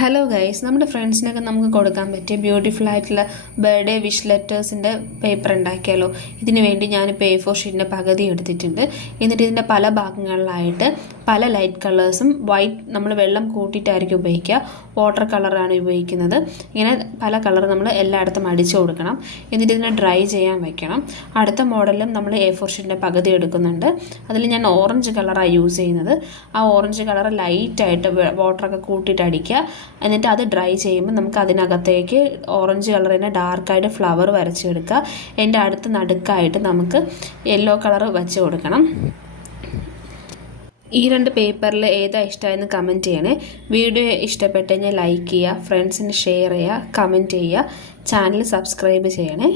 Hello guys, നമ്മുടെ ഫ്രണ്ട്സിനൊക്കെ നമുക്ക് കൊടുക്കാൻ പറ്റിയ ബ്യൂട്ടിഫുൾ ആയിട്ടുള്ള ബർത്ത്ഡേ വിഷ് ലെറ്റേഴ്സിൻ്റെ പേപ്പർ ഉണ്ടാക്കിയാലോ. ഇതിന് വേണ്ടി ഞാനിപ്പോൾ A4 ഷീറ്റിൻ്റെ പകുതി എടുത്തിട്ടുണ്ട്. എന്നിട്ട് ഇതിൻ്റെ പല ഭാഗങ്ങളിലായിട്ട് പല ലൈറ്റ് കളേഴ്സും വൈറ്റ് നമ്മൾ വെള്ളം കൂട്ടിയിട്ടായിരിക്കും ഉപയോഗിക്കുക, വാട്ടർ കളറാണ് ഉപയോഗിക്കുന്നത്. ഇങ്ങനെ പല കളർ നമ്മൾ എല്ലായിടത്തും അടിച്ചു കൊടുക്കണം. എന്നിട്ട് ഇതിനെ ഡ്രൈ ചെയ്യാൻ വയ്ക്കണം. അടുത്ത മോഡലും നമ്മൾ A4 ഷീറ്റിൻ്റെ പകുതി എടുക്കുന്നുണ്ട്. അതിൽ ഞാൻ ഓറഞ്ച് കളറാണ് യൂസ് ചെയ്യുന്നത്. ആ ഓറഞ്ച് കളർ ലൈറ്റായിട്ട് വാട്ടറൊക്കെ കൂട്ടിയിട്ട് അടിക്കുക. എന്നിട്ട് അത് ഡ്രൈ ചെയ്യുമ്പോൾ നമുക്ക് അതിനകത്തേക്ക് ഓറഞ്ച് കളറിന് ഡാർക്കായിട്ട് ഫ്ലവർ വരച്ചെടുക്കുക. എൻ്റെ അടുത്ത് നടുക്കായിട്ട് നമുക്ക് യെല്ലോ കളർ വെച്ച് കൊടുക്കണം. ഈ രണ്ട് പേപ്പറിൽ ഏതാ ഇഷ്ടമായെന്ന് കമൻറ്റ് ചെയ്യണേ. വീഡിയോ ഇഷ്ടപ്പെട്ട് കഴിഞ്ഞാൽ ലൈക്ക് ചെയ്യുക, ഫ്രണ്ട്സിന് ഷെയർ ചെയ്യുക, കമൻറ്റ് ചെയ്യുക, ചാനൽ സബ്സ്ക്രൈബ് ചെയ്യണേ.